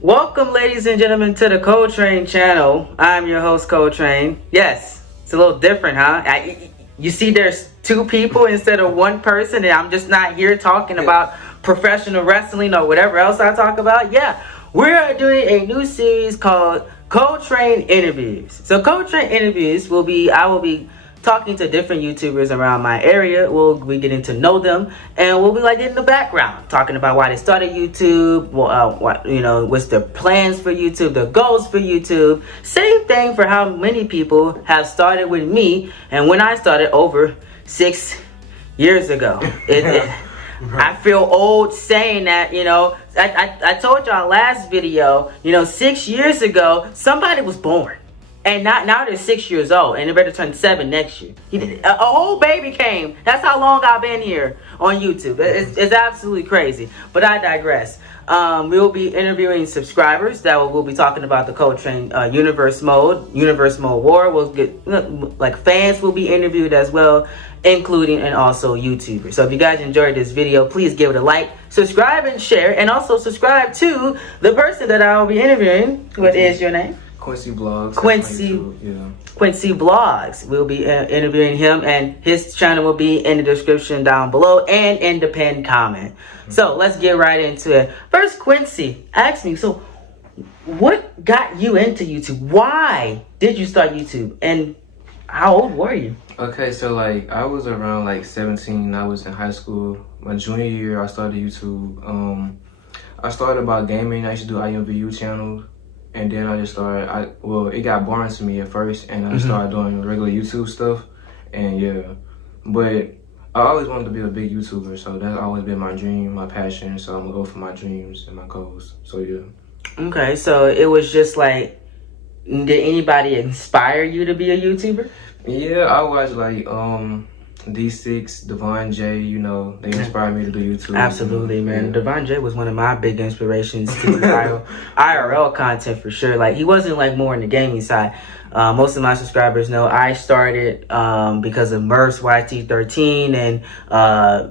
Welcome, ladies and gentlemen, to the Coletrain channel. I'm your host, Coletrain. Yes, it's a little different, huh? You see, there's two people instead of one person, and I'm just not here talking about professional wrestling or whatever else I talk about. Yeah, we're doing a new series called Coletrain Interviews. So Coletrain Interviews I will be talking to different YouTubers around my area. We'll be getting to know them, and we'll be like in the background talking about why they started YouTube, what's their plans for YouTube, their goals for YouTube. Same thing for how many people have started with me, and when I started over 6 years ago. I feel old saying that, I told y'all last video, 6 years ago, somebody was born. And now they're 6 years old, and they're ready to turn 7 next year. A whole baby came. That's how long I've been here on YouTube. It's absolutely crazy. But I digress. We'll be interviewing subscribers. We'll be talking about the Coletrain Universe Mode War. We'll get fans will be interviewed as well, including and also YouTubers. So if you guys enjoyed this video, please give it a like, subscribe, and share, and also subscribe to the person that I'll be interviewing. What is your name? Quincy Vlogs. Quincy Vlogs. We'll be interviewing him, and his channel will be in the description down below and in the pinned comment. So let's get right into it. First, Quincy, ask me, so what got you into YouTube? Why did you start YouTube? And how old were you? Okay, so I was around 17. I was in high school. My junior year, I started YouTube. I started about gaming. I used to do IMVU channels. And then I just started, it got boring to me at first, and I started doing regular YouTube stuff, and yeah. But I always wanted to be a big YouTuber, so that's always been my dream, my passion, so I'm gonna go for my dreams and my goals, so yeah. Okay, so it was just did anybody inspire you to be a YouTuber? Yeah, I watched D6, Devon J, they inspired me to do YouTube. Absolutely, man. Yeah. Devon J was one of my big inspirations to IRL content for sure. He wasn't more in the gaming side. Most of my subscribers know I started because of Murph's YT13 and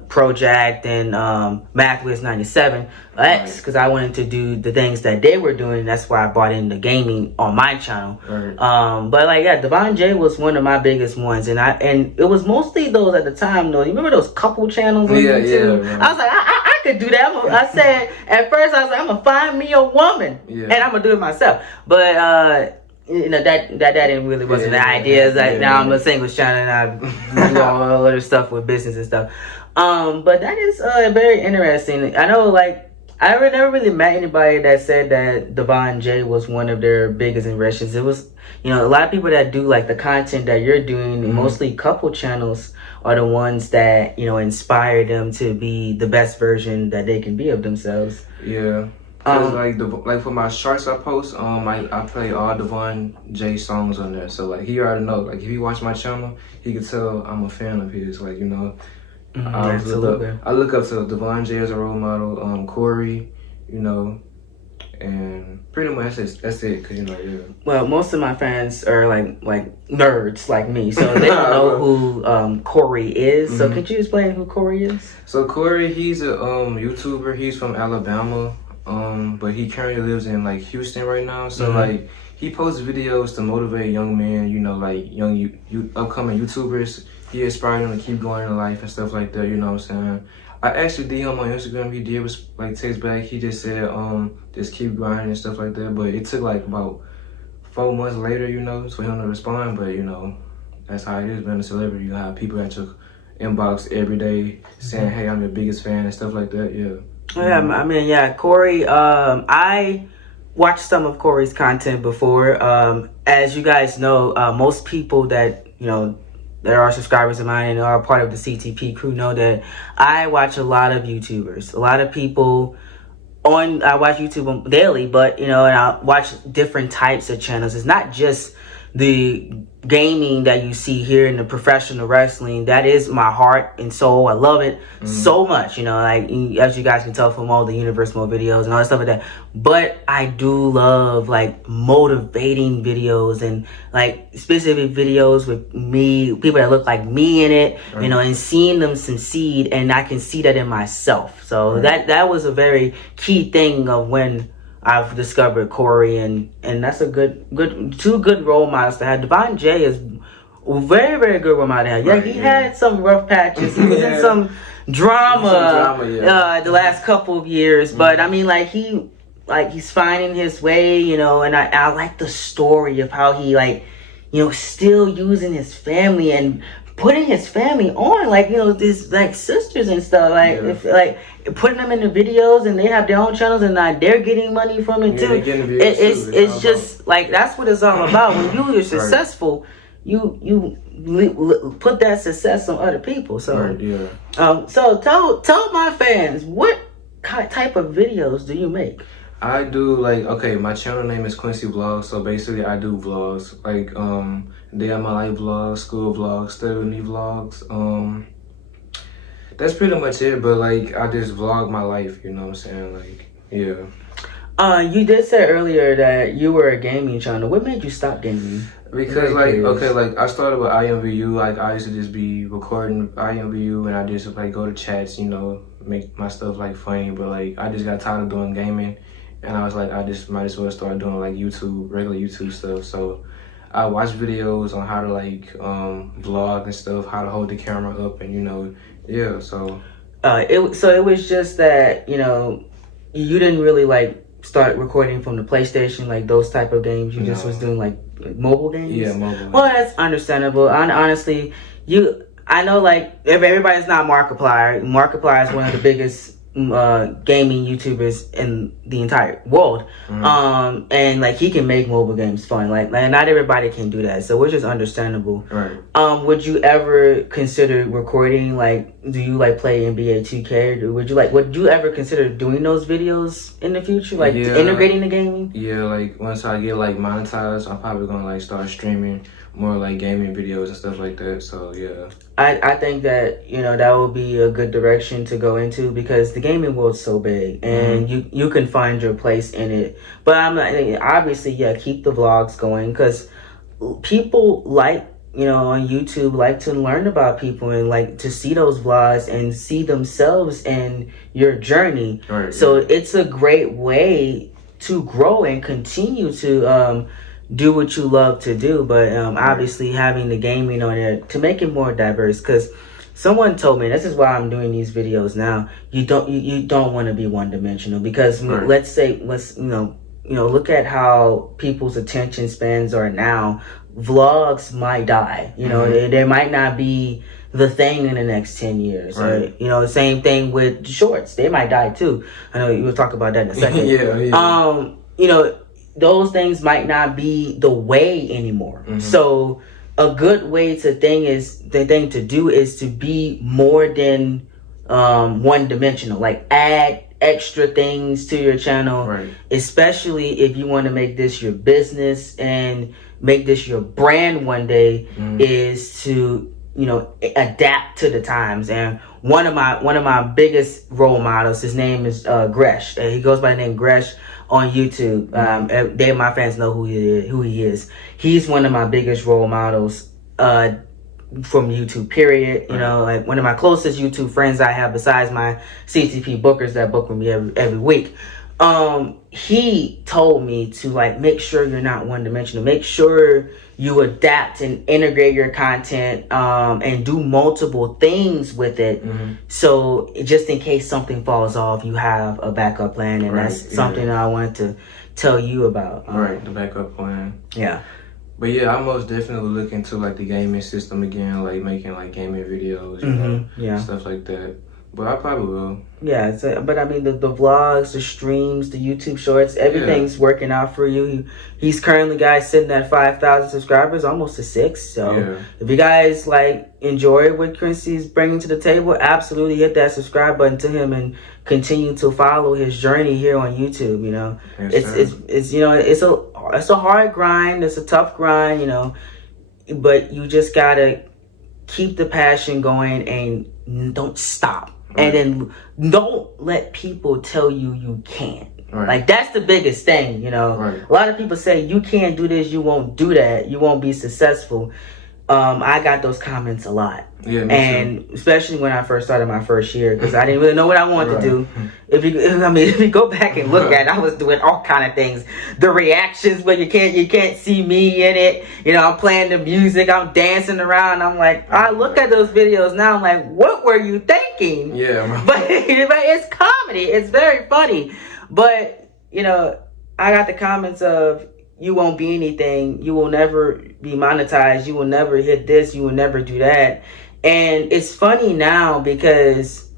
Project and MathWiz97 X, because I wanted to do the things that they were doing. That's why I brought in the gaming on my channel. Right. Devon J was one of my biggest ones, and it was mostly those at the time though. You remember those couple channels on YouTube? Yeah. I was like, I could do that. I said at first, I was like, I'm gonna find me a woman, and I'm gonna do it myself. But that didn't really wasn't the idea. It's now I'm a singles channel and I do all other stuff with business and stuff. But that is very interesting. I know I never really met anybody that said that Devon J was one of their biggest impressions. It was, a lot of people that do the content that you're doing, mostly couple channels, are the ones that, inspire them to be the best version that they can be of themselves. Yeah. Cause for my shorts I post, I play all Devon J songs on there. So he already know. If he watch my channel, he can tell I'm a fan of his. I look up to Devon J as a role model. Corey, and pretty much that's it. Cause yeah. Well, most of my fans are like nerds like me, so they don't know who Corey is. So could you explain who Corey is? So Corey, he's a YouTuber. He's from Alabama. But he currently lives in Houston right now. So he posts videos to motivate young men, young upcoming YouTubers. He inspired them to keep going in life and stuff like that, you know what I'm saying? I actually DM him on Instagram. He did text back. He just said just keep grinding and stuff like that. But it took about 4 months later, for him to respond. But that's how it is being a celebrity. You have people at your inbox every day saying, hey, I'm your biggest fan and stuff like that. Yeah. Yeah, Corey, I watched some of Corey's content before. As you guys know, most people that, there are subscribers of mine and are part of the CTP crew know that I watch a lot of YouTubers. A lot of people I watch YouTube daily, but, and I watch different types of channels. It's not just the gaming that you see here in the professional wrestling, that is my heart and soul. I love it so much, you know, like as you guys can tell from all the Universe Mode videos and all that stuff like that. But I do love like motivating videos and like specific videos with me, people that look like me in it, you know, and seeing them succeed, and I can see that in myself. So that was a very key thing of when I've discovered Corey, and that's a two good role models to have. Divine J is a very, very good role model to have. Yeah, he had some rough patches. He was in some drama, the last couple of years, but I mean, like he's finding his way, you know. And I like the story of how he, like, you know, still using his family and putting his family on, like, you know, these like sisters and stuff, like if, like putting them in the videos, and they have their own channels, and they're getting money from it too. It's just like, that's what it's all about. When you're successful, you put that success on other people. So so tell my fans, what type of videos do you make? I do, like, okay, my channel name is Quincy Vlogs, so basically I do vlogs, like, day of my life vlogs, school vlogs, study with me vlogs, that's pretty much it. But like, I just vlog my life, you know what I'm saying, like, yeah. You did say earlier that you were a gaming channel. What made you stop gaming? Because like, okay, like I started with IMVU, like I used to just be recording IMVU, and I just like go to chats, you know, make my stuff like funny, but like I just got tired of doing gaming. And I was like, I just might as well start doing like YouTube, regular YouTube stuff. So I watched videos on how to like vlog and stuff, how to hold the camera up, and you know, yeah. So it was just that, you know, you didn't really like start recording from the PlayStation, like those type of games. You just was doing like mobile games. Yeah, mobile. Well, that's understandable. Honestly, I know like everybody's not Markiplier. Markiplier is one of the biggest gaming YouTubers in the entire world, and like he can make mobile games fun. Like not everybody can do that, so which is understandable. Would you ever consider recording, like, do you like play NBA 2K, or would you ever consider doing those videos in the future, like integrating the gaming? Yeah, like once I get like monetized, I'm probably gonna like start streaming more like gaming videos and stuff like that. So yeah, I think that, you know, that would be a good direction to go into, because the gaming world's so big, and you can find your place in it. But I'm not, obviously, keep the vlogs going, because people like, you know, on YouTube like to learn about people and like to see those vlogs and see themselves in your journey. So it's a great way to grow and continue to do what you love to do, but obviously having the gaming on there to make it more diverse. Because someone told me, this is why I'm doing these videos now, you don't want to be one-dimensional, because let's look at how people's attention spans are now. Vlogs might die, you know, they might not be the thing in the next 10 years. Or, you know, the same thing with shorts, they might die too. I know you will talk about that in a second. You know, those things might not be the way anymore. So a good way to do is to be more than one-dimensional. Like, add extra things to your channel, especially if you want to make this your business and make this your brand one day, is to, you know, adapt to the times. And one of my biggest role models, his name is Gresh. He goes by the name Gresh on YouTube. They, my fans, know who he is. He's one of my biggest role models from YouTube, period. You know, like one of my closest YouTube friends I have, besides my CTP bookers that book with me every week. He told me to like make sure you're not one-dimensional. Make sure you adapt and integrate your content, and do multiple things with it. So just in case something falls off, you have a backup plan, and that's something that I wanted to tell you about. The backup plan. Yeah. But yeah, I'm most definitely looking to like the gaming system again, like making like gaming videos, you know, stuff like that. But I probably will. Yeah, but I mean, the vlogs, the streams, the YouTube shorts, everything's working out for you. He's currently, guys, sitting at 5,000 subscribers, almost to 6. So if you guys like enjoy what Quincy's bringing to the table, absolutely hit that subscribe button to him and continue to follow his journey here on YouTube. You know, it's you know, it's a hard grind, it's a tough grind. You know, but you just gotta keep the passion going and don't stop. Right. And then don't let people tell you can't. Right. Like, that's the biggest thing, you know. Right. A lot of people say you can't do this, you won't do that, you won't be successful. I got those comments a lot. Yeah, me and too. Especially when I first started my first year, because I didn't really know what I wanted to do. If you go back and look at it, I was doing all kind of things. The reactions, but you can't see me in it. You know, I'm playing the music, I'm dancing around. I'm like, I look at those videos now, I'm like, what were you thinking? Yeah. But it's comedy. It's very funny. But, you know, I got the comments of, you won't be anything, you will never be monetized, you will never hit this, you will never do that. And it's funny now because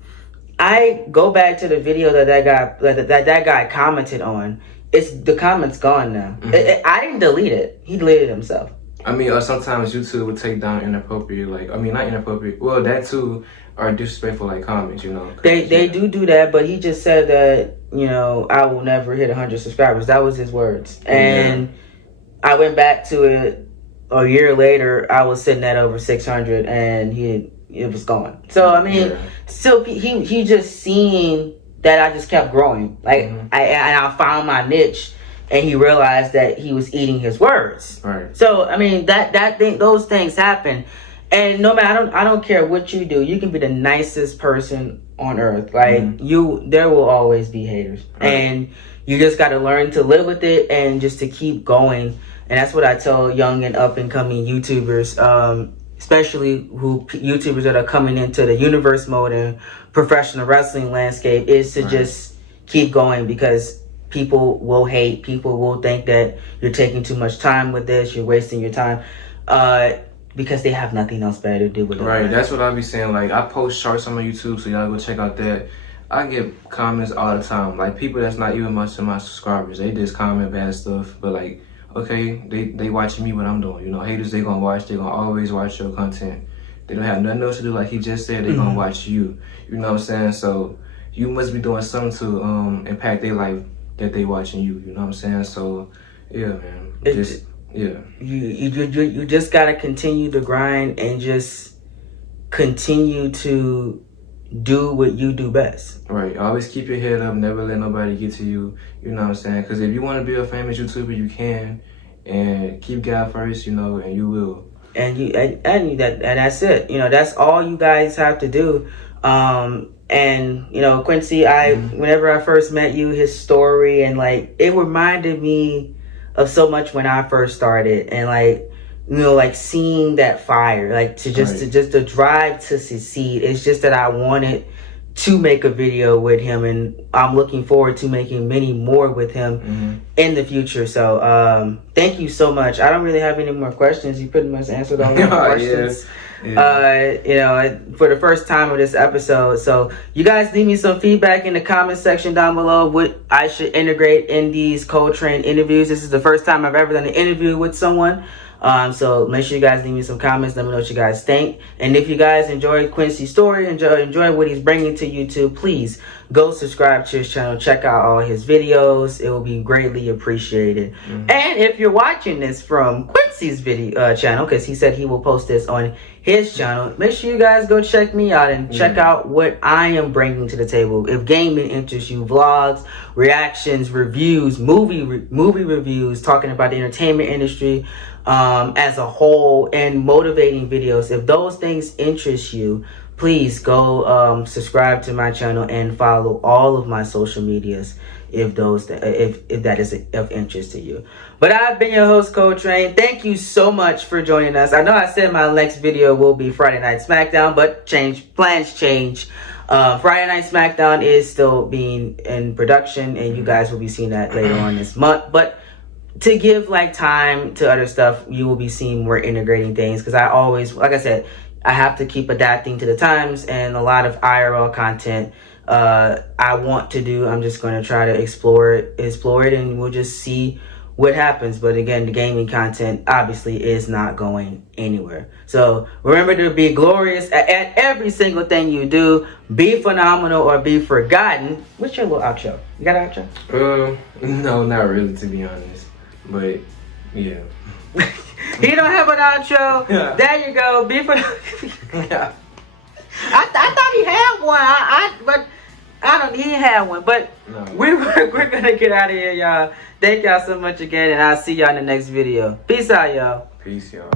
I go back to the video that guy commented on. The comment's gone now. I didn't delete it. He deleted it himself. I mean, sometimes YouTube would take down inappropriate, not inappropriate, well, that too, are disrespectful, like, comments, you know. They do that, but he just said that, you know, I will never hit 100 subscribers. That was his words. And I went back to it a year later. I was sitting at over 600, and it was gone. So, I mean, still, he just seen that I just kept growing. Like, I found my niche. And he realized that he was eating his words. Right. So, I mean, those things happen. And no matter, I don't care what you do. You can be the nicest person on earth. Like, there will always be haters. Right. And you just got to learn to live with it and just to keep going. And that's what I tell young and up and coming YouTubers, especially YouTubers that are coming into the universe mode and professional wrestling landscape, is to just keep going, because people will hate. People will think that you're taking too much time with this. You're wasting your time, because they have nothing else better to do with it. Right. That's what I be saying. Like, I post shorts on my YouTube, so y'all go check out that. I get comments all the time. Like, people that's not even much of my subscribers. They just comment bad stuff. But, like, okay, they watching me what I'm doing. You know, haters, they gonna watch. They gonna always watch your content. They don't have nothing else to do. Like he just said, they gonna watch you. You know what I'm saying? So you must be doing something to impact their life, that they watching you. You know what I'm saying? So yeah, man. You just gotta continue to grind and just continue to do what you do best. Right. Always keep your head up. Never let nobody get to you. You know what I'm saying? Because if you want to be a famous YouTuber, you can. And keep God first, you know, and you will. And that's it. You know, that's all you guys have to do. And you know, Quincy, whenever I first met you, his story, and like, it reminded me of so much when I first started, and like, you know, like seeing that fire, like to the drive to succeed. It's just that I wanted to make a video with him, and I'm looking forward to making many more with him in the future. So thank you so much. I don't really have any more questions. You pretty much answered all my questions. Yeah. You know, for the first time of this episode. So you guys leave me some feedback in the comment section down below, what I should integrate in these Coletrain interviews. This is the first time I've ever done an interview with someone. So make sure you guys leave me some comments. Let me know what you guys think. And if you guys enjoyed Quincy's story, enjoy what he's bringing to YouTube, please go subscribe to his channel. Check out all his videos. It will be greatly appreciated. And if you're watching this from Quincy's video channel, because he said he will post this on his channel, make sure you guys go check me out and check out what I am bringing to the table. If gaming interests you, vlogs, reactions, reviews, movie reviews, talking about the entertainment industry as a whole, and motivating videos, if those things interest you, please go subscribe to my channel and follow all of my social medias if that is of interest to you. But I've been your host, Coletrain. Thank you so much for joining us. I know I said my next video will be Friday Night SmackDown, but plans change. Friday Night SmackDown is still being in production, and you guys will be seeing that later on this month. But to give like time to other stuff, you will be seeing more integrating things, because I always, like I said, I have to keep adapting to the times, and a lot of IRL content I want to do. I'm just going to try to explore it, and we'll just see what happens. But again, the gaming content obviously is not going anywhere. So remember to be glorious at every single thing you do. Be phenomenal or be forgotten. What's your little outro? You got an outro? No, not really, to be honest. But yeah. He don't have an outro. Yeah. There you go. Yeah. I thought he had one. But I don't. He didn't have one. But No. we're gonna get out of here, y'all. Thank y'all so much again, and I'll see y'all in the next video. Peace out, y'all. Peace, y'all.